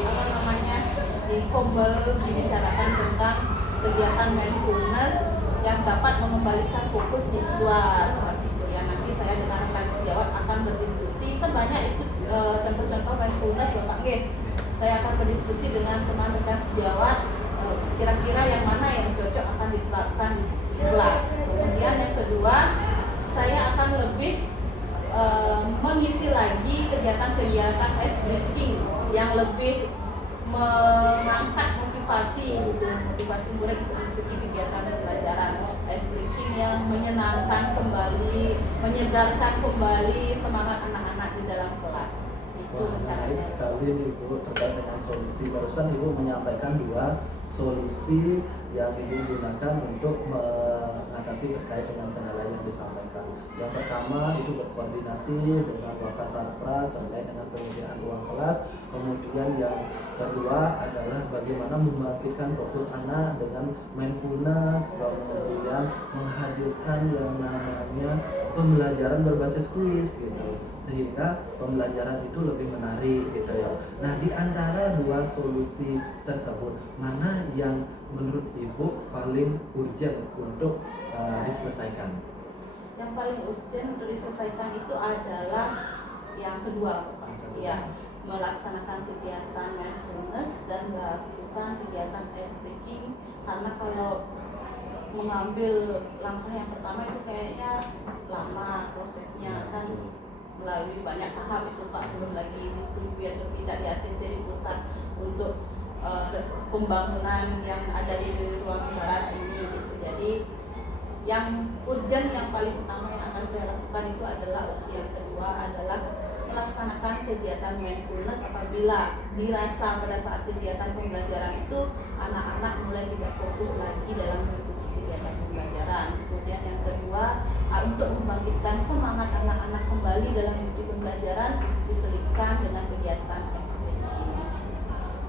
Kombel dibicarakan tentang kegiatan mindfulness yang dapat mengembalikan fokus siswa seperti itu ya. Nanti saya dengan rekan sejawat akan berdiskusi, kan banyak itu contoh-contoh mindfulness Bapak G. Saya akan berdiskusi dengan teman rekan sejawat kira-kira yang mana yang cocok akan diterapkan di kelas. Kemudian yang kedua, saya akan lebih mengisi lagi kegiatan-kegiatan ice breaking yang lebih mengangkat motivasi murid untuk mengikuti kegiatan pembelajaran ice breaking yang menyenangkan kembali, menyegarkan kembali semangat anak-anak di dalam kelas. Itu Wah, menarik caranya. sekali nih Bu terkait dengan solusi. Barusan Ibu menyampaikan 2 solusi yang Ibu gunakan untuk mengatasi terkait dengan kendala yang disampaikan. Yang pertama itu berkoordinasi dengan Wakasarpras terkait dengan penyediaan ruang kelas. Kemudian yang kedua adalah bagaimana membangkitkan fokus anak dengan mindfulness, kemudian menghadirkan yang namanya pembelajaran berbasis kuis gitu, sehingga pembelajaran itu lebih menarik gitu ya. Nah, di antara 2 solusi tersebut, mana yang menurut Ibu paling urgent untuk diselesaikan? Yang paling urgent untuk diselesaikan itu adalah yang kedua, Pak. Ya, melaksanakan kegiatan mindfulness dan melakukan kegiatan ice breaking, karena kalau mengambil langkah yang pertama itu kayaknya lama prosesnya, kan melalui banyak tahap itu Pak, belum lagi disetujui atau tidak di ACC di pusat untuk pembangunan yang ada di ruang barat ini gitu. Jadi yang urgent yang paling utama yang akan saya lakukan itu adalah opsi yang kedua adalah melaksanakan kegiatan mindfulness apabila dirasa pada saat kegiatan pembelajaran itu anak-anak mulai tidak fokus lagi dalam mengikuti kegiatan pembelajaran. Kemudian yang kedua, untuk membangkitkan semangat anak-anak kembali dalam mengikuti pembelajaran diselipkan dengan kegiatan eksperimen.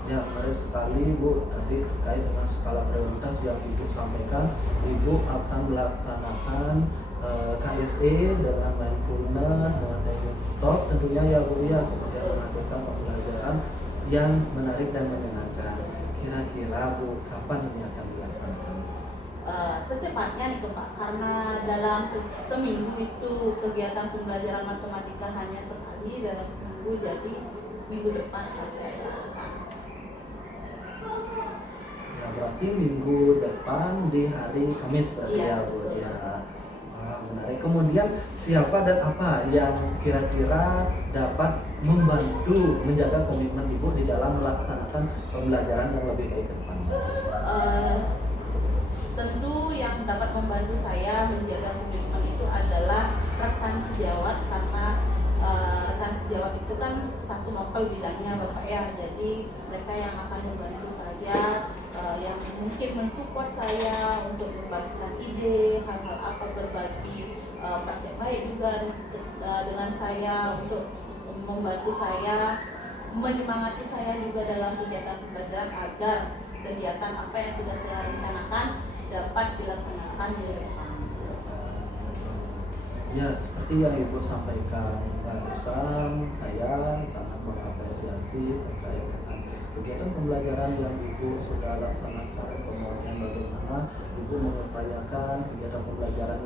Ya, menarik sekali Bu. Tadi terkait dengan skala prioritas yang Ibu sampaikan, Ibu akan melaksanakan KSE dengan mindfulness, dengan dynamic stop tentunya ya Bu ya, kemudian menghadirkan pembelajaran yang menarik dan menyenangkan. Kira-kira Bu, kapan ini akan dilaksanakan? Secepatnya nih Pak, karena dalam seminggu itu kegiatan pembelajaran matematika hanya sekali dalam seminggu, jadi minggu depan akan saya lakukan. Ya, berarti minggu depan di hari Kamis berarti Iya, ya Bu betul. ya. Wah, menarik. Kemudian siapa dan apa yang kira-kira dapat membantu menjaga komitmen Ibu di dalam melaksanakan pembelajaran yang lebih baik ke depannya? Tentu yang dapat membantu saya menjaga komitmen itu adalah rekan sejawat, karena rekan sejawat itu kan satu mapel bidangnya Bapak ya, jadi mereka yang akan membantu saya, yang mungkin mensupport saya untuk membagikan ide, hal-hal apa, berbagi praktek baik juga dengan saya untuk membantu saya, menyemangati saya juga dalam kegiatan pembelajaran agar kegiatan apa yang sudah saya rencanakan dapat dilaksanakan di depan. Ya, seperti yang Ibu sampaikan barusan, saya sangat mengapresiasi terkait dengan kegiatan pembelajaran yang Ibu sudah laksanakan, kemudian bagaimana Ibu mengupayakan kegiatan pembelajaran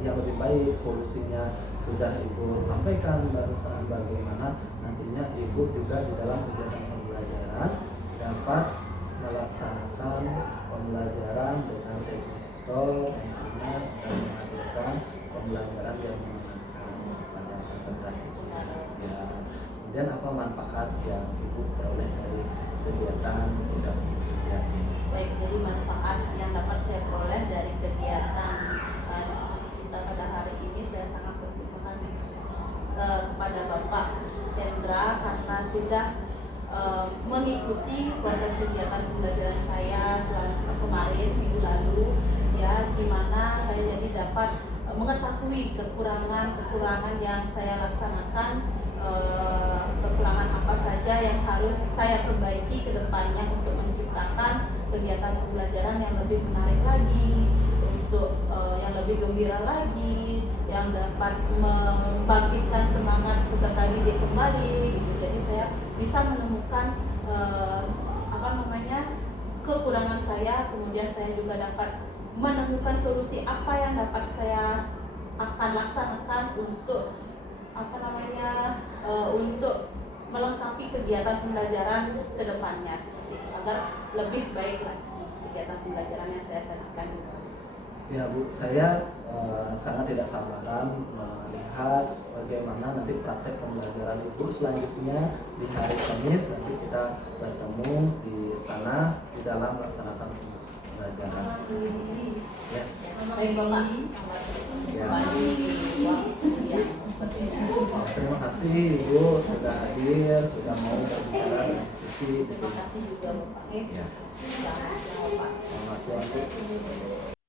yang lebih baik, solusinya sudah Ibu sampaikan barusan, bagaimana nantinya Ibu juga di dalam kegiatan pembelajaran dapat melaksanakan pembelajaran dengan teknik stop, mindfulness, dan menghadirkan pembelajaran yang menyenangkan pada peserta. Ya, kemudian apa manfaat yang Ibu peroleh dari kegiatan kita diskusi ini? Baik, jadi manfaat yang dapat saya peroleh dari kegiatan diskusi kita pada hari ini, saya sangat berterima kasih kepada Bapak Tendra karena sudah mengikuti proses kegiatan pembelajaran saya selama kemarin minggu lalu, ya, di mana saya jadi dapat mengetahui kekurangan yang saya laksanakan, kekurangan apa saja yang harus saya perbaiki ke depannya untuk menciptakan kegiatan pembelajaran yang lebih menarik lagi, untuk yang lebih gembira lagi, yang dapat membangkitkan semangat peserta didik kembali gitu. Jadi saya bisa menemukan kekurangan saya, kemudian saya juga dapat menemukan solusi apa yang dapat saya akan laksanakan untuk untuk melengkapi kegiatan pembelajaran ke depannya seperti itu, agar lebih baik lagi kegiatan pembelajaran yang saya sajikan di kelas. Ya Bu, saya sangat tidak sabaran melihat bagaimana nanti praktek pembelajaran Ibu selanjutnya di hari Kamis. Nanti kita bertemu di sana di dalam melaksanakan pembelajaran. Ya. Baik Bapak. Ya. Yang berbeda. Terima kasih Ibu sudah hadir, sudah mau berbicara dan diskusi di Terima sini. kasih juga Bapak. Ya. Selamat siang Bapak. Terima kasih Bu.